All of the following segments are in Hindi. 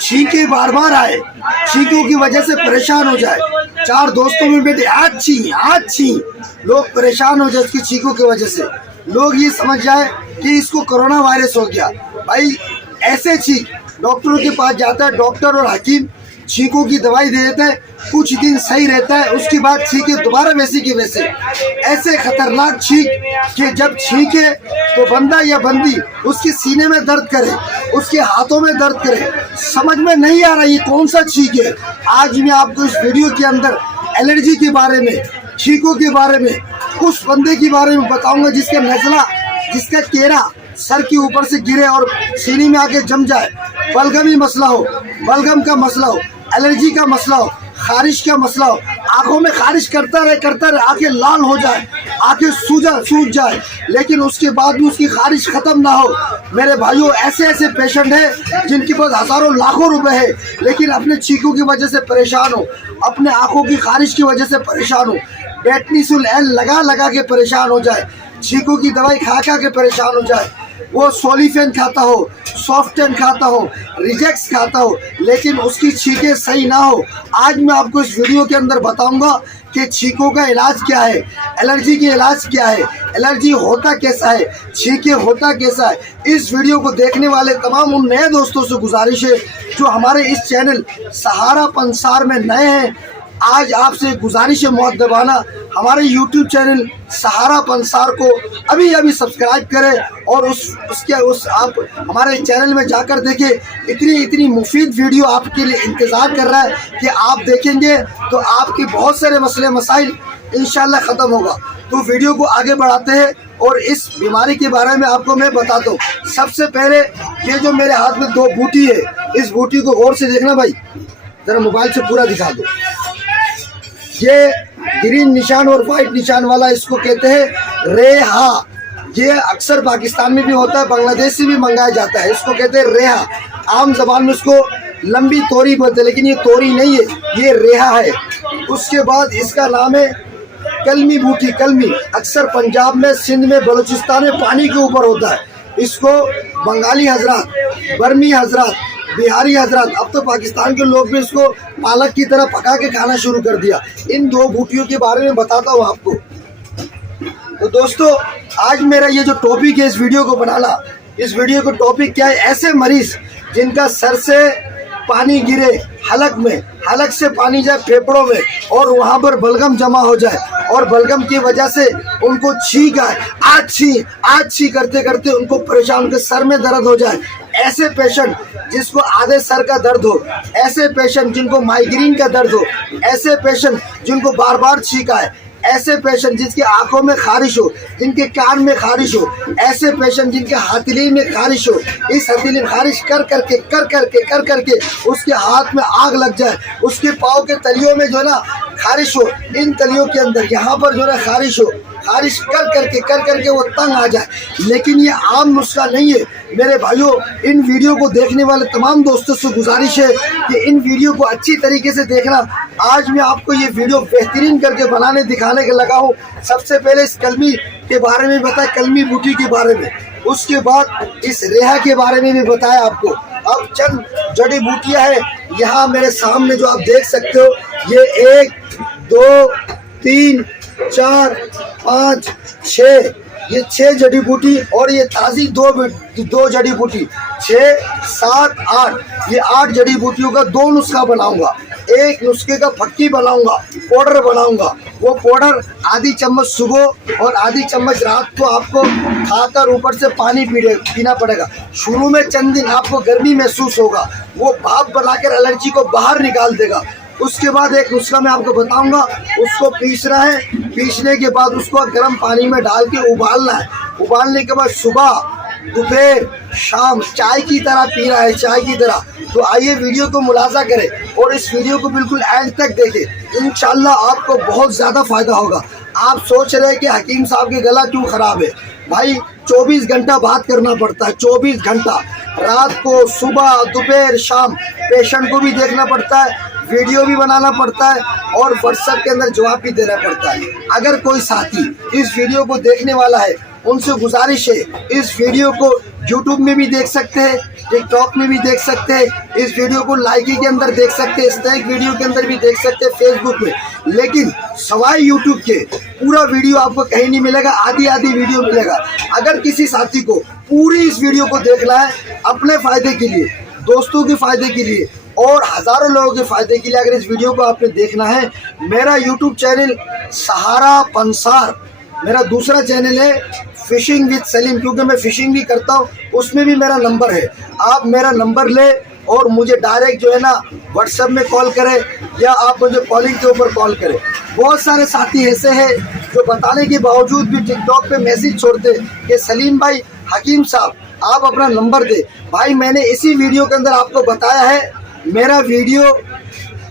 छींके बार बार आए, छींकों की वजह से परेशान हो जाए, 4 दोस्तों में बैठे आज छी लोग परेशान हो जाए इसकी छींकों की वजह से। लोग ये समझ जाए कि इसको कोरोना वायरस हो गया। भाई ऐसे छींक डॉक्टरों के पास जाता है, डॉक्टर और हकीम छींकों की दवाई दे देता है, कुछ दिन सही रहता है, उसके बाद छींके दोबारा वैसी की वैसे। ऐसे खतरनाक छींक कि जब छींके तो बंदा या बंदी उसके सीने में दर्द करे, उसके हाथों में दर्द करे, समझ में नहीं आ रहा ये कौन सा छींक है। आज मैं आपको इस वीडियो के अंदर एलर्जी के बारे में, छींकों के बारे में, उस बंदे के बारे में बताऊंगा जिसका नज़ला, जिसका केरा सर के ऊपर से गिरे और सीने में आके जम जाए, बलगमी मसला हो, बलगम का मसला हो, एलर्जी का मसला हो, खारिश का मसला हो, आंखों में खारिश करता रहे आंखें लाल हो जाए, आंखें सूज जाए, लेकिन उसके बाद भी उसकी खारिश खत्म ना हो। मेरे भाइयों ऐसे ऐसे पेशेंट हैं जिनके पास हज़ारों लाखों रुपए है, लेकिन अपने छींकों की वजह से परेशान हो, अपने आंखों की खारिश की वजह से परेशान हो, बेटनीसुल एल लगा के परेशान हो जाए, छींकों की दवाई खा के परेशान हो जाए, वो सोलिफेन खाता हो, सॉफ्टेन खाता हो, रिजेक्स खाता हो, लेकिन उसकी छींकें सही ना हो। आज मैं आपको इस वीडियो के अंदर बताऊंगा कि छींकों का इलाज क्या है, एलर्जी के इलाज क्या है, एलर्जी होता कैसा है, छींके होता कैसा है। इस वीडियो को देखने वाले तमाम उन नए दोस्तों से गुजारिश है जो हमारे इस चैनल सहारा पंसार में नए हैं, आज आपसे गुजारिश है मौत दबाना, हमारे YouTube चैनल सहारा पंसार को अभी सब्सक्राइब करें और आप हमारे चैनल में जाकर देखें। इतनी मुफीद वीडियो आपके लिए इंतज़ार कर रहा है कि आप देखेंगे तो आपके बहुत सारे मसले मसाइल इंशाल्लाह ख़त्म होगा। तो वीडियो को आगे बढ़ाते हैं और इस बीमारी के बारे में आपको मैं बताता हूँ। सबसे पहले ये जो मेरे हाथ में 2 बूटी है, इस बूटी को गौर से देखना भाई, ज़रा मोबाइल से पूरा दिखा दो। ये ग्रीन निशान और वाइट निशान वाला इसको कहते हैं रेहा। ये अक्सर पाकिस्तान में भी होता है, बांग्लादेश से भी मंगाया जाता है, इसको कहते हैं रेहा। आम जबान में इसको लंबी तोरी बोलते हैं, लेकिन ये तोरी नहीं है, ये रेहा है। उसके बाद इसका नाम है कलमी बूटी। कलमी अक्सर पंजाब में, सिंध में, बलूचिस्तान में पानी के ऊपर होता है। इसको बंगाली हजरात, बर्मी हजरात, बिहारी हजरात, अब तो पाकिस्तान के लोग भी इसको पालक की तरह पका के खाना शुरू कर दिया। इन 2 बूटियों के बारे में बताता हूँ आपको। तो दोस्तों आज मेरा ये जो टॉपिक है इस वीडियो को बनाना, इस वीडियो का टॉपिक क्या है, ऐसे मरीज जिनका सर से पानी गिरे हलक में, हलक से पानी जाए फेफड़ों में और वहाँ पर बलगम जमा हो जाए और बलगम की वजह से उनको छींक आए, आज छी करते करते उनको परेशान, उनके सर में दर्द हो जाए। ऐसे पेशेंट जिसको आधे सर का दर्द हो, ऐसे पेशेंट जिनको माइग्रेन का दर्द हो, ऐसे पेशेंट जिनको बार बार छींक आए, ऐसे पेशेंट जिसके आंखों में खारिश हो, जिनके कान में खारिश हो, ऐसे पेशेंट जिनके हथेली में खारिश हो, इस हथेली में खारिश कर करके उसके हाथ में आग लग जाए, उसके पाँव के तलियों में जो है ना खारिश हो, इन तलियों के अंदर यहाँ पर जो है ना खारिश हो, खारिश कर करके वो तंग आ जाए। लेकिन ये आम नुस्खा नहीं है मेरे भाइयों। इन वीडियो को देखने वाले तमाम दोस्तों से गुजारिश है कि इन वीडियो को अच्छी तरीके से देखना। आज मैं आपको ये वीडियो बेहतरीन करके बनाने दिखाने के लगा हूँ। सबसे पहले इस कलमी के बारे में बताया, कलमी बूटी के बारे में, उसके बाद इस रेहा के बारे में भी बताया आपको। अब चंद जड़ी बूटियाँ हैं यहाँ मेरे सामने जो आप देख सकते हो, ये 1 2 3 4 5 6, ये 6 जड़ी बूटी और ये ताज़ी 2 जड़ी बूटी, 6 7 8, ये 8 जड़ी बूटियों का 2 नुस्खा बनाऊंगा। एक नुस्खे का फक्की बनाऊंगा, पाउडर बनाऊंगा। वो पाउडर आधी चम्मच सुबह और आधी चम्मच रात को आपको खाकर ऊपर से पानी पीना पड़ेगा। शुरू में चंद दिन आपको गर्मी महसूस होगा, वो भाप बनाकर एलर्जी को बाहर निकाल देगा। उसके बाद एक नुस्खा मैं आपको बताऊंगा, उसको पीसना है। पीसने के बाद उसको गर्म पानी में डाल के उबालना है। उबालने के बाद सुबह, दोपहर, शाम चाय की तरह पीना है, चाय की तरह। तो आइए वीडियो को मुलाजा करें और इस वीडियो को बिल्कुल एंड तक देखें, इंशाल्लाह आपको बहुत ज़्यादा फ़ायदा होगा। आप सोच रहे हैं कि हकीम साहब के गला क्यों ख़राब है? भाई 24 घंटा बात करना पड़ता है, 24 घंटा, रात को, सुबह, दोपहर, शाम पेशेंट को भी देखना पड़ता है, वीडियो भी बनाना पड़ता है और व्हाट्सएप के अंदर जवाब भी देना पड़ता है। अगर कोई साथी इस वीडियो को देखने वाला है, उनसे गुजारिश है इस वीडियो को यूट्यूब में भी देख सकते हैं, टिकटॉक में भी देख सकते हैं, इस वीडियो को लाइकी के अंदर देख सकते हैं, स्नैक वीडियो के अंदर भी देख सकते हैं, फेसबुक में। लेकिन सवाई यूट्यूब के पूरा वीडियो आपको कहीं नहीं मिलेगा, आधी आधी वीडियो मिलेगा। अगर किसी साथी को पूरी इस वीडियो को देखना है अपने फ़ायदे के लिए, दोस्तों के फ़ायदे के लिए और हज़ारों लोगों के फ़ायदे के लिए, अगर इस वीडियो को आपने देखना है, मेरा यूट्यूब चैनल सहारा पंसार, मेरा दूसरा चैनल है फिशिंग विद सलीम, क्योंकि मैं फिशिंग भी करता हूँ, उसमें भी मेरा नंबर है। आप मेरा नंबर ले और मुझे डायरेक्ट जो है ना व्हाट्सएप में कॉल करें या आप मुझे कॉलिंग के ऊपर कॉल करें। बहुत सारे साथी ऐसे हैं जो बताने के बावजूद भी टिकटॉक पे मैसेज छोड़ते कि सलीम भाई, हकीम साहब आप अपना नंबर दे। भाई मैंने इसी वीडियो के अंदर आपको बताया है, मेरा वीडियो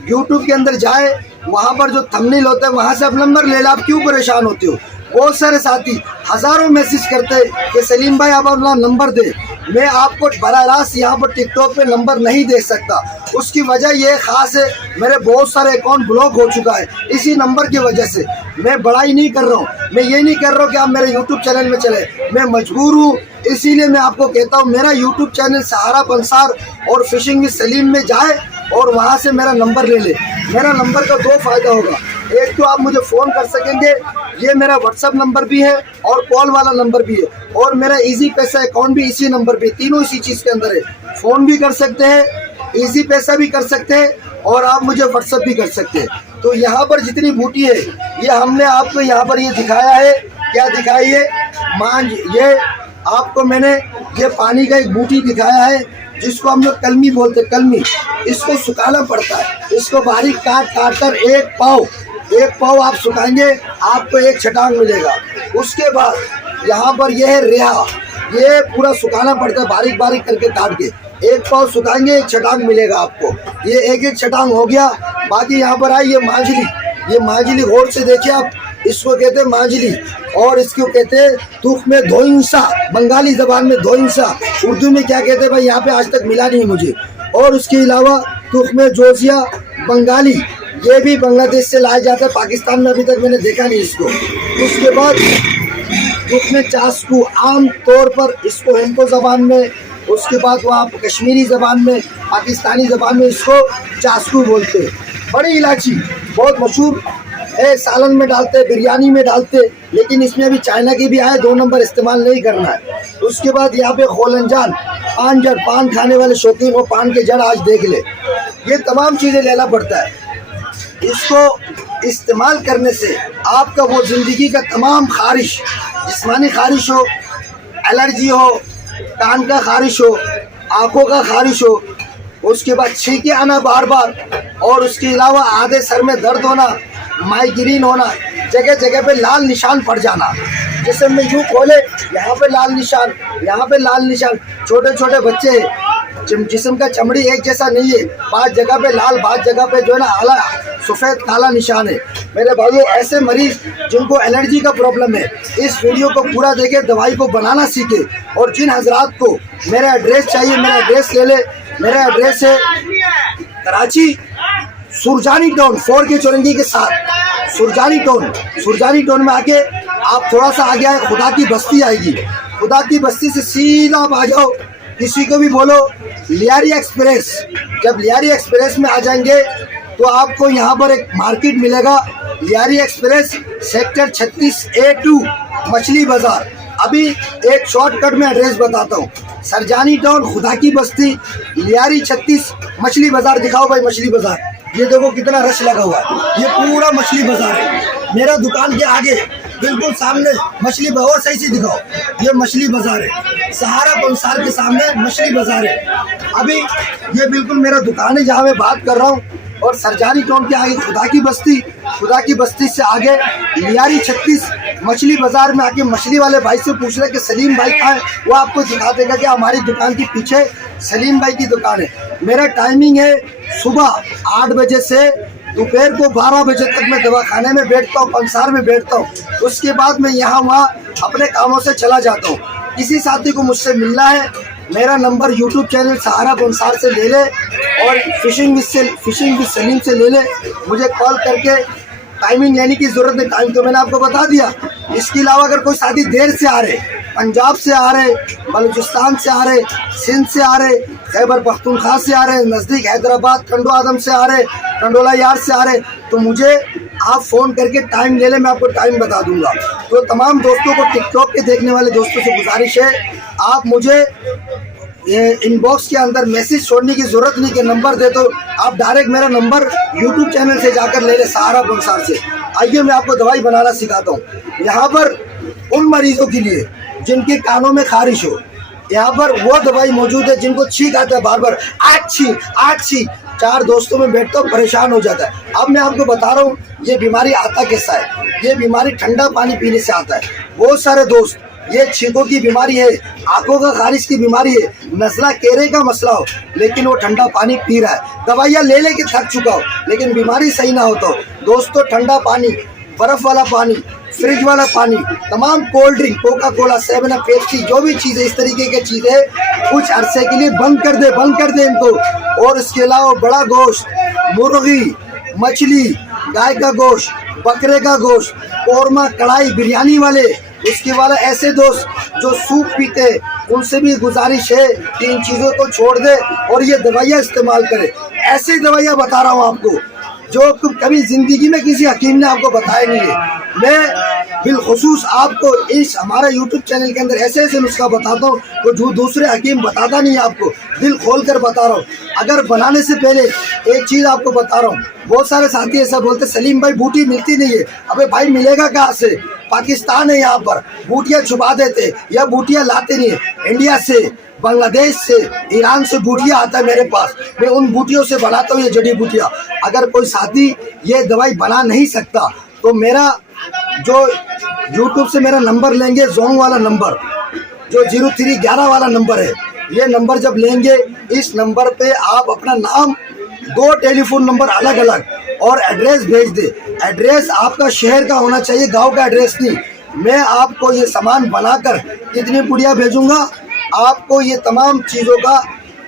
यूट्यूब के अंदर जाए, वहाँ पर जो थंबनेल होता है वहाँ से आप नंबर ले लो, आप क्यों परेशान होते हो। बहुत सारे साथी हज़ारों मैसेज करते हैं कि सलीम भाई आप अपना नंबर दे। मैं आपको बराह रास्त यहाँ पर टिकटॉक पे नंबर नहीं दे सकता। उसकी वजह ये ख़ास है, मेरे बहुत सारे अकाउंट ब्लॉक हो चुका है इसी नंबर की वजह से। मैं बड़ाई नहीं कर रहा हूँ, मैं ये नहीं कर रहा हूँ कि आप मेरे यूट्यूब चैनल में चले, मैं मजबूर हूँ। इसीलिए मैं आपको कहता हूँ मेरा यूट्यूब चैनल सहारा पंसार और फिशिंग विद सलीम में जाए और वहाँ से मेरा नंबर ले ले। मेरा नंबर का दो फ़ायदा होगा, एक तो आप मुझे फ़ोन कर सकेंगे, ये मेरा व्हाट्सअप नंबर भी है और कॉल वाला नंबर भी है, और मेरा इजी पैसा अकाउंट भी इसी नंबर पे, तीनों इसी चीज़ के अंदर है। फ़ोन भी कर सकते हैं, इजी पैसा भी कर सकते हैं और आप मुझे व्हाट्सअप भी कर सकते हैं। तो यहाँ पर जितनी बूटी है ये हमने आपको यहाँ पर ये दिखाया है, क्या दिखाई है मांझ, ये आपको मैंने ये पानी का एक बूटी दिखाया है जिसको हम लोग कलमी बोलते हैं, कलमी। इसको सुखाना पड़ता है, इसको बारीक काट कर एक पाव आप सुखाएंगे, आपको एक छटांग मिलेगा। उसके बाद यहाँ पर यह है रेहा, ये पूरा सुखाना पड़ता है बारीक बारीक करके काट के, एक पाव सुखाएंगे एक छटांग मिलेगा आपको। ये एक छटांग हो गया। बाकी यहाँ पर आई ये मांझली, ये मांझली गौर से देखिए आप, इसको कहते हैं मांझली और इसको कहते हैं तुख में धोइंसा, बंगाली ज़बान में धोइंसा, उर्दू में क्या कहते हैं भाई यहाँ पे आज तक मिला नहीं मुझे। और उसके अलावा तुख में जोजिया बंगाली, ये भी बांग्लादेश से लाया जाता है, पाकिस्तान में अभी तक मैंने देखा नहीं इसको। उसके बाद तुख में चास्कू, आम तौर पर इसको हिंदू ज़बान में, उसके बाद वहाँ कश्मीरी ज़बान में, पाकिस्तानी ज़बान में इसको चास्कू बोलते हैं। बड़ी इलायची बहुत मशहूर है, सालन में डालते, बिरयानी में डालते, लेकिन इसमें अभी चाइना की भी आए, 2 नंबर इस्तेमाल नहीं करना है। उसके बाद यहाँ पे खोलंजान, पान जड़, पान खाने वाले शौकीन वो पान के जड़ आज देख ले, ये तमाम चीज़ें लेना पड़ता है। इसको इस्तेमाल करने से आपका वो ज़िंदगी का तमाम खारिश, जिस्मानी खारिश हो, एलर्जी हो, कान का खारिश हो, आँखों का खारिश हो, उसके बाद छींके आना बार बार, और उसके अलावा आधे सर में दर्द होना, माइग्रेन होना, जगह जगह पे लाल निशान पड़ जाना, जिसम में यूँ खोले यहाँ पे लाल निशान, यहाँ पे लाल निशान। छोटे छोटे बच्चे हैं, जिस्म का चमड़ी एक जैसा नहीं है, बाद जगह पे लाल, बाद जगह पे जो है ना आला सफ़ेद काला निशान है। मेरे भाइयों, ऐसे मरीज़ जिनको एलर्जी का प्रॉब्लम है, इस वीडियो को पूरा देखे, दवाई को बनाना सीखे। और जिन हजरात को मेरा एड्रेस चाहिए, मेरा एड्रेस ले ले। मेरा एड्रेस है कराची सुरजानी टाउन, 4 के चौरंगी के साथ सुरजानी टाउन में आके आप थोड़ा सा आगे आए, खुदा की बस्ती आएगी, खुदा की बस्ती से सीधा आप आ जाओ, किसी को भी बोलो लियारी एक्सप्रेस। जब लियारी एक्सप्रेस में आ जाएंगे तो आपको यहाँ पर एक मार्केट मिलेगा, लियारी एक्सप्रेस, सेक्टर 36A2 मछली बाज़ार। अभी एक शॉर्टकट में एड्रेस बताता हूँ, सरजानी टाउन, खुदा की बस्ती, लियारी 36 मछली बाज़ार। दिखाओ भाई मछली बाज़ार, ये देखो कितना रश लगा हुआ है, ये पूरा मछली बाज़ार है। मेरा दुकान के आगे बिल्कुल सामने मछली बाज़ार, सही से दिखाओ, ये मछली बाज़ार है, सहारा पंसार के सामने मछली बाज़ार है। अभी ये बिल्कुल मेरा दुकान है जहाँ मैं बात कर रहा हूँ, और सरजानी टाउन के आगे खुदा की बस्ती से आगे लियारी 36 मछली बाज़ार में आके मछली वाले भाई से पूछ रहे कि सलीम भाई कहाँ है, वो आपको दिखा देगा कि हमारी दुकान के पीछे सलीम भाई की दुकान है। मेरा टाइमिंग है सुबह 8 बजे से दोपहर को 12 बजे तक मैं दवाखाने में बैठता हूँ, पंसार में बैठता हूँ। उसके बाद मैं यहाँ वहाँ अपने कामों से चला जाता हूँ। किसी साथी को मुझसे मिलना है, मेरा नंबर यूट्यूब चैनल सहारा पंसार से ले ले और फिशिंग विद सलीम से ले ले। मुझे कॉल करके टाइमिंग लेने की ज़रूरत नहीं, टाइम तो मैंने आपको बता दिया। इसके अलावा अगर कोई साथी देर से आ रहे, पंजाब से आ रहे, बलूचिस्तान से आ रहे, सिंध से आ रहे, खैबर पख्तूनख्वा से आ रहे, नज़दीक हैदराबाद कंडो आदम से आ रहे, कंडोला यार से आ रहे, तो मुझे आप फ़ोन करके टाइम ले लें, मैं आपको टाइम बता दूंगा। तो तमाम दोस्तों को, टिकटॉक के देखने वाले दोस्तों से गुजारिश है, आप मुझे इनबॉक्स के अंदर मैसेज छोड़ने की ज़रूरत नहीं कि नंबर दे, तो आप डायरेक्ट मेरा नंबर यूट्यूब चैनल से जाकर ले लें, सहारा बंसार से। आइए मैं आपको दवाई बनाना सिखाता हूँ। यहाँ पर उन मरीजों के लिए जिनके कानों में खारिश हो, यहाँ पर वो दवाई मौजूद है जिनको छींक आता है बार बार, आछी 4 दोस्तों में बैठता हूँ, परेशान हो जाता है। अब मैं आपको बता रहा हूँ ये बीमारी आता कैसा है। ये बीमारी ठंडा पानी पीने से आता है। बहुत सारे दोस्त, ये छींकों की बीमारी है, आंखों का खारिश की बीमारी है, नज़ला केरे का मसला हो, लेकिन वो ठंडा पानी पी रहा है, दवाइयाँ ले लेके थक चुका हो, लेकिन बीमारी सही ना होता हो। दोस्तों, ठंडा पानी, बर्फ़ वाला पानी, फ्रिज वाला पानी, तमाम cold drink, Coca Cola, 7 up, Pepsi, जो भी चीज़ें इस तरीके की चीज़ें कुछ अरसे के लिए बंद कर दे इनको। और इसके अलावा बड़ा गोश्त, मुर्गी, मछली, गाय का गोश्त, बकरे का गोश्त, कौरमा, कढ़ाई, बिरयानी वाले, उसके वाला ऐसे दोस्त जो सूप पीते हैं, उनसे भी गुजारिश है कि इन चीज़ों को छोड़ दे और ये दवाइयाँ इस्तेमाल करे। ऐसी दवाइयाँ बता रहा हूँ आपको जो कभी ज़िंदगी में किसी हकीम ने आपको बताया नहीं है। मैं बिलखुसूस आपको इस हमारा यूट्यूब चैनल के अंदर ऐसे ऐसे नुस्खा बताता हूँ तो जो दूसरे हकीम बताता नहीं है, आपको दिल खोल कर बता रहा हूँ। अगर बनाने से पहले एक चीज़ आपको बता रहा हूँ, बहुत सारे साथी ऐसा बोलते, सलीम भाई बूटी मिलती नहीं है। अबे भाई, मिलेगा कहाँ से? पाकिस्तान है, यहाँ पर बूटियाँ छुपा देते या बूटियाँ लाते नहीं है। इंडिया से, बांग्लादेश से, ईरान से बूटियाँ आता है मेरे पास, मैं उन बूटियों से बनाता हूँ ये जड़ी बूटियाँ। अगर कोई साथी ये दवाई बना नहीं सकता तो मेरा जो यूट्यूब से मेरा नंबर लेंगे, जोंग वाला नंबर जो 0311 वाला नंबर है, ये नंबर जब लेंगे, इस नंबर पे आप अपना नाम, 2 टेलीफोन नंबर अलग अलग और एड्रेस भेज दे। एड्रेस आपका शहर का होना चाहिए, गांव का एड्रेस नहीं। मैं आपको ये सामान बनाकर कितनी पुड़िया भेजूंगा, आपको ये तमाम चीज़ों का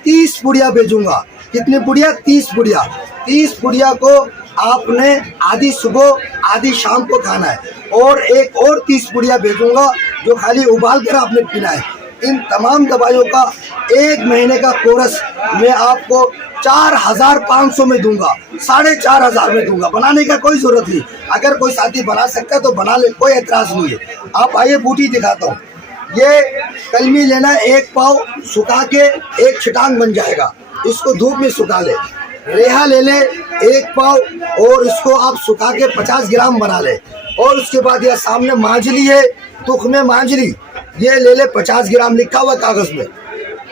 30 पुड़िया भेजूंगा। कितनी पुड़िया? 30 पुड़िया। 30 पुड़िया को आपने आधी सुबह आधी शाम को खाना है, और एक और 30 पुड़िया भेजूंगा जो खाली उबाल कर आपने पीना है। इन तमाम दवाइयों का 1 महीने का कोर्स मैं आपको 4500 में दूंगा, 4500 में दूंगा। बनाने का कोई ज़रूरत नहीं। अगर कोई साथी बना सकता है तो बना ले, कोई एतराज़ नहीं है। आप आइए, बूटी दिखाता हूँ। ये कलमी लेना, 1 पाव सुखा के 1 छिटांग बन जाएगा, इसको धूप में सुखा ले। रेहा ले ले 1 पाव, और इसको आप सुखा के 50 ग्राम बना ले। और उसके बाद यह सामने मांझली है, तुख्मे मांझली, ये ले ले 50 ग्राम, लिखा हुआ कागज़ में।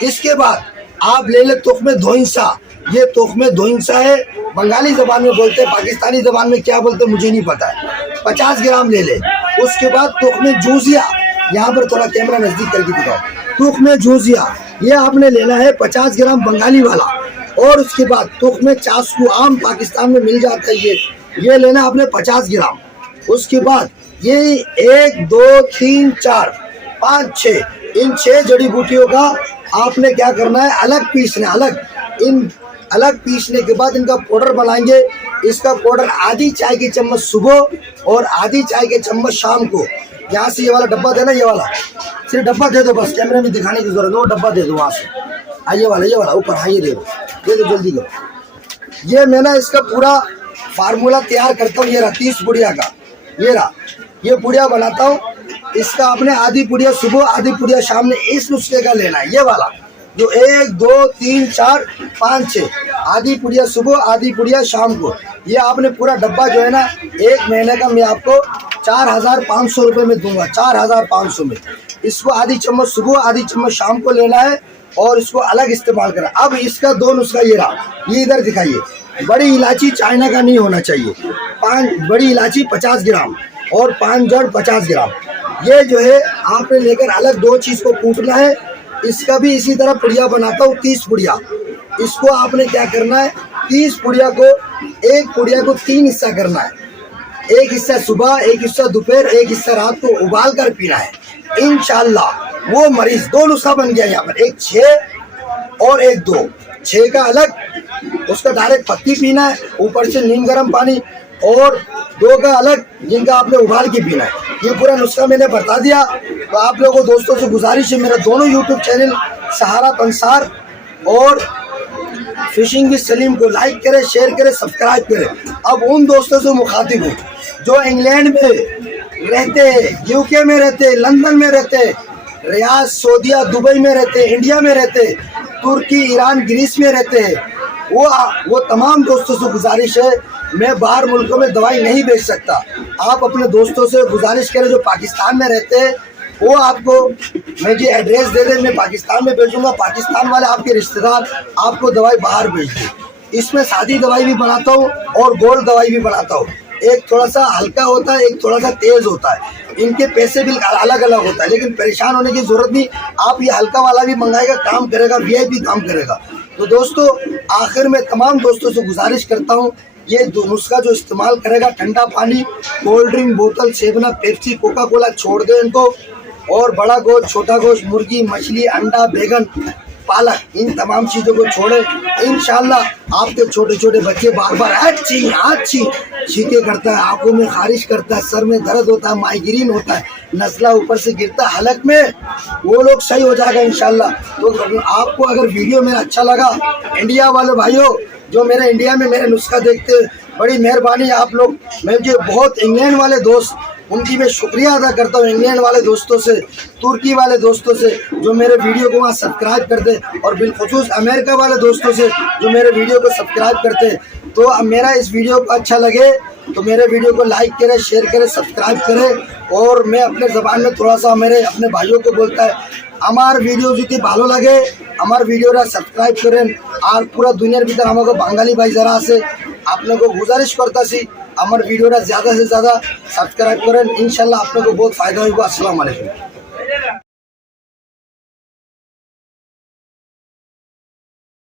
इसके बाद आप ले ले तुख्मे धोइंसा, ये तुख्मे धोइंसा है, बंगाली ज़बान में बोलते हैं, पाकिस्तानी ज़बान में क्या बोलते हैं मुझे नहीं पता है। 50 ग्राम ले ले। उसके बाद तुख्मे जूजिया, यहाँ पर थोड़ा कैमरा नज़दीक करके दिखाओ। तुख्मे जूजिया ये आपने लेना है 50 ग्राम, बंगाली वाला। और उसके बाद तुख्मे चासकू, आम पाकिस्तान में मिल जाता है, ये लेना आपने 50 ग्राम। उसके बाद ये 1 2 3 4 5 6, इन 6 जड़ी बूटियों का आपने क्या करना है, अलग पीसना, अलग पीसने के बाद इनका पाउडर बनाएंगे। इसका पाउडर आधी चाय की चम्मच सुबह और आधी चाय के चम्मच शाम को। यहाँ से ये वाला डब्बा देना, ये वाला सिर्फ डब्बा दे दो, बस कैमरे में दिखाने की जरूरत है, वो डब्बा दे दो वहाँ से। ये वाला ऊपर, हाँ ये दे दो जल्दी करो। ये मैं ना इसका पूरा फार्मूला तैयार करता हूँ। ये रहा 30 पुड़िया का, ये पुड़िया बनाता हूँ। इसका आपने आधी पुड़िया सुबह आधी पुड़िया शाम में इस नुस्खे का लेना है। ये वाला जो 1 2 3 4 5 6, आधी पुड़िया सुबह आधी पुड़िया शाम को। ये आपने पूरा डब्बा जो है ना 1 महीने का मैं आपको 4500 रुपये में दूंगा, 4500 में। इसको आधी चम्मच सुबह आधी चम्मच शाम को लेना है और इसको अलग इस्तेमाल करना। अब इसका 2 नुस्खा ये रहा, ये इधर दिखाइए। बड़ी इलायची चाइना का नहीं होना चाहिए, 5 बड़ी इलायची 50 ग्राम और 5 जड़ 50 ग्राम। ये जो है आपने लेकर अलग 2 चीज़ को कूटना है। इसका भी इसी तरह पुड़िया बनाता हूँ, 30 पुड़िया। इसको आपने क्या करना है, 30 पुड़िया को, एक पुड़िया को 3 हिस्सा करना है। एक हिस्सा सुबह, एक हिस्सा दोपहर, एक हिस्सा रात को उबाल कर पीना है। इंशाल्लाह वो मरीज, 2 नुस्खा बन गया यहाँ पर, एक 6 और एक 2। 6 का अलग, उसका डायरेक्ट पत्ती पीना है, ऊपर से नीम गर्म पानी, और 2 का अलग, जिनका आपने उबाल के पीना है। ये पूरा नुस्खा मैंने बता दिया। तो आप लोगों को दोस्तों से गुजारिश है, मेरा दोनों यूट्यूब चैनल सहारा पंसार और फिशिंग विद सलीम को लाइक करें, शेयर करें, सब्सक्राइब करें। अब उन दोस्तों से मुखातिब हूँ जो इंग्लैंड में रहते हैं, यूके में रहते हैं, लंदन में रहते हैं, रियाद, सऊदीया, दुबई में रहते हैं, इंडिया में रहते हैं, तुर्की, ईरान, ग्रीस में रहते हैं। वो तमाम दोस्तों से गुजारिश है, मैं बाहर मुल्कों में दवाई नहीं बेच सकता। आप अपने दोस्तों से गुजारिश करें जो पाकिस्तान में रहते हैं, वो आपको मैं जो एड्रेस दे दें, मैं पाकिस्तान में भेजूँगा। पाकिस्तान वाले आपके रिश्तेदार आपको दवाई बाहर भेज दें। इसमें सादी दवाई भी बनाता हूँ और गोल्ड दवाई भी बनाता हूँ। एक थोड़ा सा हल्का होता है, एक थोड़ा सा तेज़ होता है। इनके पैसे भी अलग अलग होता है, लेकिन परेशान होने की ज़रूरत नहीं। आप ये हल्का वाला भी मंगाएगा, काम करेगा, VIP काम करेगा। तो दोस्तों, आखिर में तमाम दोस्तों से गुजारिश करता हूँ, ये नुस्खा जो इस्तेमाल करेगा, ठंडा पानी, कोल्ड ड्रिंक बोतल, सेवना, पेप्सी, कोका कोला छोड़ दें इनको। और बड़ा गोश्त, छोटा गोश्त, मुर्गी, मछली, अंडा, बैगन, पालक, इन तमाम चीज़ों को छोड़ें। इंशाल्लाह आपके छोटे छोटे बच्चे बार बार अच्छी छींके करता है, आंखों में खारिश करता है, सर में दर्द होता है, माइग्रेन होता है, नज़ला ऊपर से गिरता है हलक में, वो लोग सही हो जाएगा इंशाल्लाह। तो आपको अगर वीडियो मेरा अच्छा लगा, इंडिया वाले भाइयों जो मेरे इंडिया में मेरे नुस्खा देखते हैं, बड़ी मेहरबानी आप लोग। मुझे बहुत इंग्लैंड वाले दोस्त, उनकी मैं शुक्रिया अदा करता हूँ, इंग्लैंड वाले दोस्तों से, तुर्की वाले दोस्तों से जो मेरे वीडियो को वहाँ सब्सक्राइब करते, और बिलखुसूस अमेरिका वाले दोस्तों से जो मेरे वीडियो को सब्सक्राइब करते। तो अब मेरा इस वीडियो को अच्छा लगे तो मेरे वीडियो को लाइक करें, शेयर करें, सब्सक्राइब करें। और मैं अपने ज़बान में थोड़ा सा मेरे अपने भाइयों को बोलता है, हमार वीडियो যদি ভালো লাগে আমার ভিডিওটা সাবস্ক্রাইব করেন। আর পুরো দুনিয়ার ভিতর আমাকে বাঙালি ভাই যারা আছে আপনাকে গুজারিশ করতেছি আমার ভিডিওটা ज़्यादा से ज़्यादा সাবস্ক্রাইব করেন। ইনশাআল্লাহ আপনাকে বহুত ফায়দা হইব। আসসালামু আলাইকুম।